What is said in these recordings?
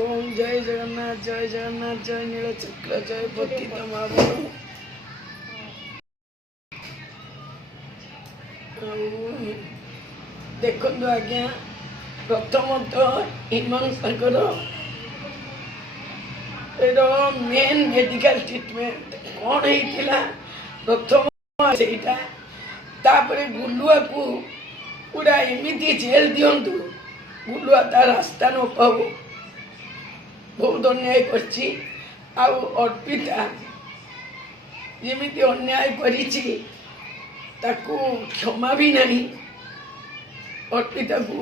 ओम जय जगन्नाथ जय नीलचक्र जय पतित महाप्रभु। देखो आज्ञा प्रथमतः हिमांशकर मेन मेडिकल ट्रीटमेंट कौन होता प्रथम से गुलुआ को पूरा एमती जेल दिंतु गुलुआ ता रास्ता न पाऊ बहुत अन्याय करछि आउ अर्पिता जमीती अन्याय करिछि ताकू क्षमा भी नहीं अर्पिता को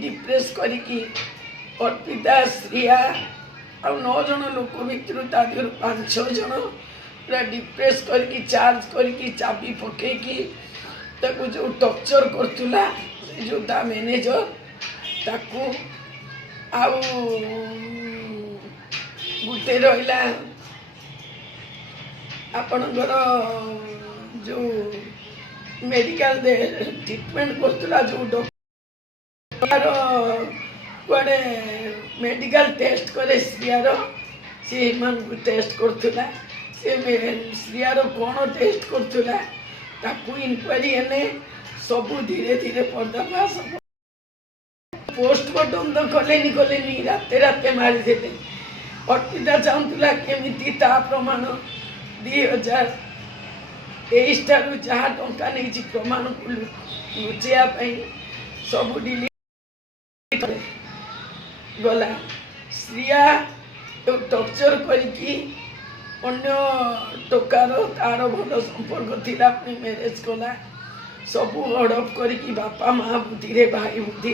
डिप्रेस करिकी अर्पिता श्रिया आ 9 जन लोक भितर 5-6 जन पूरा डिप्रेस करके चार्ज करके चाबी पकईकी ताकू जो टर्चर करतुला जो ता मैनेजर ताकू आउ गुटे रहिला आपणकर जो मेडिकल ट्रीटमेंट करतुला जो डॉक्टर कुआडे मेडिकल टेस्ट करे श्रियार से हिमान को टेस्ट करतुला से श्रियार कौन टेस्ट करतुला ताकू इनक्वारी एने सबू धीरे धीरे पर्दाफाश पोस्टमार्टम तो कलेनी राते राते मारी थे अर्पिता चाहूला केमिति ता प्रमाण 2023 ठारू जहाँ टंका नहीं प्रमाण को लुचेवाई सब डिलीट गला श्रिया टर्चर करके अन्य टोकार तार भल संपर्क थी मैरेज कला सबू हड़प करके बापा माँ बुद्धि भाई बुद्धि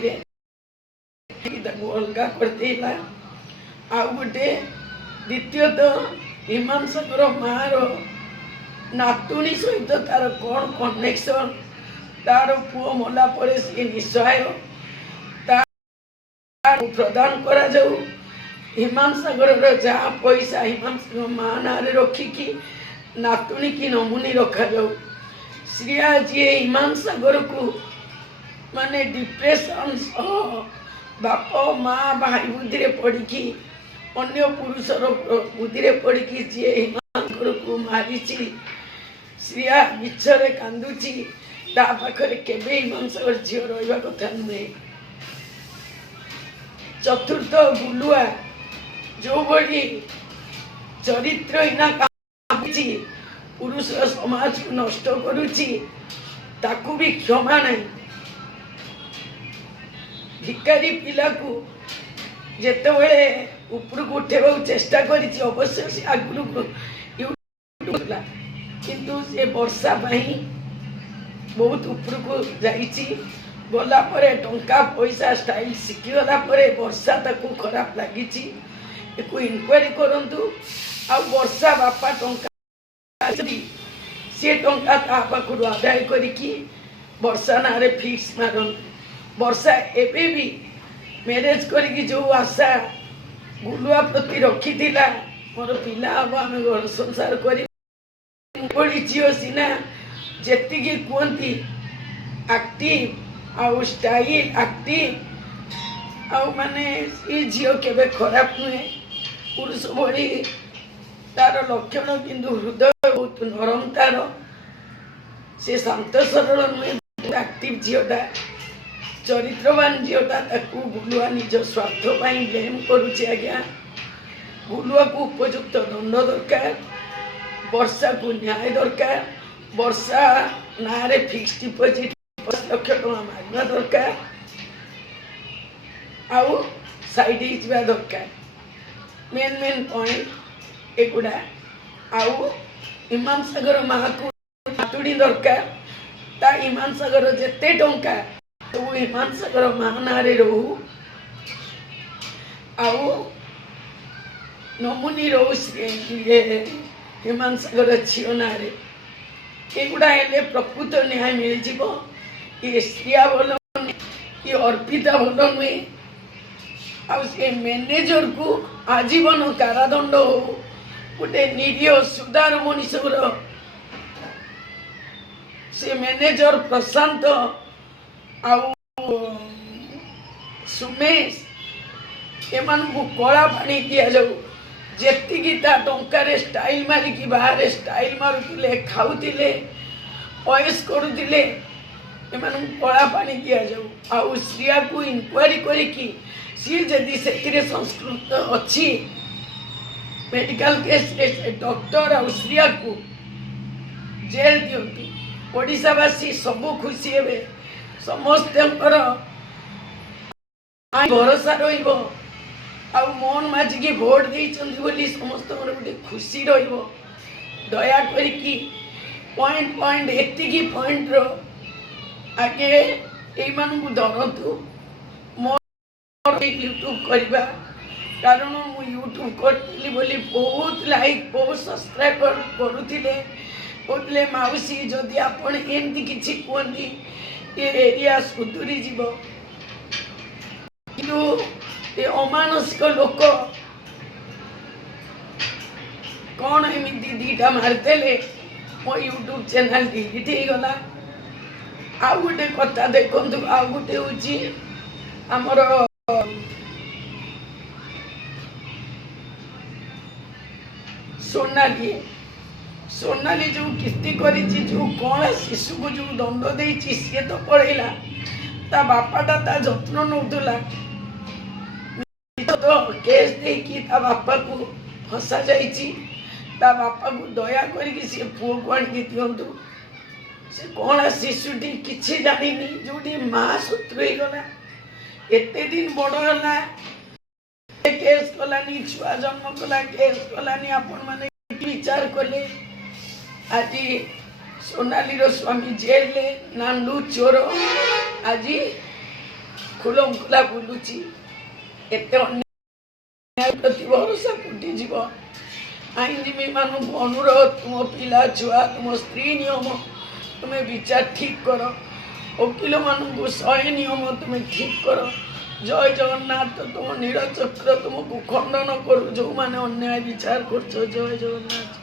अलगा करदेला आउ गोटे द्वितीयतः हिमांशकर माँ नातुणी सहित तार कौन कनेक्शन तार पुओ मला परे सी निस्सहाय प्रदान करा जाऊ हिमांशकर जहाँ पैसा हिमांशकर माँ ना रखिकी नातुणी की नमुनी रखा जाऊ श्रिया जी हिमांशकर को माने डिप्रेशन बाप माँ भाई बुद्धि पड़ी अन्य पुरुषर बुद्धि पड़ी जी हिमांशकर को मारी श्रिया मिछरे कांदुची पाखे केवे हिमांशकर झील रहा कथा नुहे चतुर्थ गुलुआ जो बड़ी चरित्रहीना पुरुष समाज को नष्ट करुची ताकू भी क्षमा नहीं भिकारी पिला को जिते ऊपर को उठेबा चेष्टा करी अवश्य से आगुरी किंतु से वर्षा बहुत ऊपर को जाइए गला परे टंका पैसा स्टाइल शिखीगला वर्षा ताकू खराब लगी इनक्वारी करंतु आ वर्षा बापा टंका सी टंका पाखु आदाय करिकी वर्षा ना फिक्स मारन वर्षा एबे भी मैरेज करके जो आशा गुलुआ प्रति रखी थिला मोर पिला हम आम घर संसार करी झील सीना जी कहती एक्टिव आउ स्टाइल एक्टिव आउ माने ये झील केबे खराब नुहे पुरुष भली तार लक्षण किंतु हृदय बहुत नरम तार से शांत सरल नुहे एक्टिव झीलटा चरित्रवान झीलटा ताकू गुलुआ निज स्वार्थ ब्लेम करुचे आज्ञा गुलुआ को उपयुक्त दंड दरकार वर्षा को न्याय दरकार वर्षा ना फिक्स डिपोजिट 5 लाख टका मागना दरकार आउ साइड हिजवा दरकार मेन पॉइंट एगुड़ा आउ हिमांशकर माँ को नातुणी दरकार ता हिमांशकर जेते टंका तो हिमांशकर माँ ना रहू आउ नमुनी रहू हिमांशकर झील ना एगुड़ा हेले प्रकृत न्याय मिल जीवो ये श्रिया भल ये अर्पिता भल नुहे आ मैनेजर को आजीवन कारादंड हो गोटे निरीह सुधार मनीषर से मैनेजर प्रशांत आउ सुमेश ଏମାନଙ୍କୁ କଳା ପାଣି ଦିଆଯାଉ। ଯେତିକି ତା ଟଙ୍କାରେ ଷ୍ଟାଇଲ ମାରିକି ବାହାରେ ଷ୍ଟାଇଲ ମାରୁଥିଲେ, ଖାଉଥିଲେ, ଅଏସ୍ କରୁଥିଲେ, ଏମାନଙ୍କୁ କଳା ପାଣି ଦିଆଯାଉ। ଆଉ ଶ୍ରିୟାକୁ ଇନକ୍ୱାରି କରିକି ସିଏ ଯଦି ସେଥିରେ ସଂସ୍କୃତ ଅଛି ମେଡିକାଲ କେସ୍ରେ, ସେ ଡକ୍ଟର ଆଉ ଶ୍ରିୟାକୁ ଜେଲ୍ ଦିଅନ୍ତୁ। ଓଡ଼ିଶାବାସୀ ସବୁ ଖୁସି ହେବେ, ସମସ୍ତଙ୍କର ଭରସା ରହିବ। ଆଉ ମୋହନ ମାଝିକି ଭୋଟ ଦେଇଛନ୍ତି ବୋଲି ସମସ୍ତଙ୍କର ଗୋଟେ ଖୁସି ରହିବ। ଦୟାକରିକି ପଏଣ୍ଟ ଏତିକି ପଏଣ୍ଟର ଆଗେ ଏଇମାନଙ୍କୁ ଧରନ୍ତୁ। ମୋର ୟୁଟ୍ୟୁବ୍ କରିବା କାରଣ ମୁଁ ୟୁଟ୍ୟୁବ୍ କରିଥିଲି ବୋଲି ବହୁତ ଲାଇକ୍, ବହୁତ ସବସ୍କ୍ରାଇବର କରୁଥିଲେ। କହୁଥିଲେ ମାଉସୀ ଯଦି ଆପଣ ଏମିତି କିଛି କୁହନ୍ତି ଏ ଏରିଆ ସୁଧୁରିଯିବ। କିନ୍ତୁ ଏ ଅମାନସିକ ଲୋକ କ'ଣ ଏମିତି ଦିଟା ମାରିଦେଲେ, ମୋ ୟୁଟ୍ୟୁବ୍ ଚ୍ୟାନେଲ୍ ଡିଲିଟ୍ ହେଇଗଲା। ଆଉ ଗୋଟେ କଥା ଦେଖନ୍ତୁ, ଆଉ ଗୋଟେ ହେଉଛି ଆମର ସୋନାଲି ଯେଉଁ କିସ୍ତି କରିଛି, ଯେଉଁ କଳା ଶିଶୁକୁ ଯେଉଁ ଦଣ୍ଡ ଦେଇଛି, ସିଏ ତ ପଳେଇଲା। ତା ବାପାଟା ତା ଯତ୍ନ ନେଉଥିଲା, କେସ୍ ଦେଇକି ତା ବାପାକୁ ଫସା ଯାଇଛି। ତା ବାପାକୁ ଦୟା କରିକି ସେ ପୁଅକୁ ଆଣିକି ଦିଅନ୍ତୁ। ସେ କଳା ଶିଶୁଟି କିଛି ଜାଣିନି, ଯୋଉଠି ମା ଶତ୍ରୁ ହେଇଗଲା। ଏତେ ଦିନ ବଡ଼ ହେଲା, କେସ୍ କଲାନି, ଛୁଆ ଜନ୍ମ କଲା, କେସ୍ କଲାନି। ଆପଣମାନେ ବିଚାର କଲେ। ଆଜି ସୋନାଲିର ସ୍ୱାମୀ ଜେଲରେ, ନାଣ୍ଡୁ ଚୋର ଆଜି ଖୁଲମଖୁଲା ବୁଲୁଛି। ଏତେ ଅନ୍ୟାୟ ପ୍ରତି ଭରସା ଫୁଟିଯିବ। ଆଇନଜୀବୀ ମାନଙ୍କୁ ଅନୁରୋଧ, ତୁମ ପିଲା ଛୁଆ, ତୁମ ସ୍ତ୍ରୀ ନିୟମ ତୁମେ ବିଚାର ଠିକ୍ କର। ଓକିଲ ମାନଙ୍କୁ 100 ନିୟମ ତୁମେ ଠିକ୍ କର। ଜୟ ଜଗନ୍ନାଥ। ତୁମ ନୀଳଚକ୍ର ତୁମକୁ ଖଣ୍ଡନ କରୁ, ଯେଉଁମାନେ ଅନ୍ୟାୟ ବିଚାର କରୁଛ। ଜୟ ଜଗନ୍ନାଥ।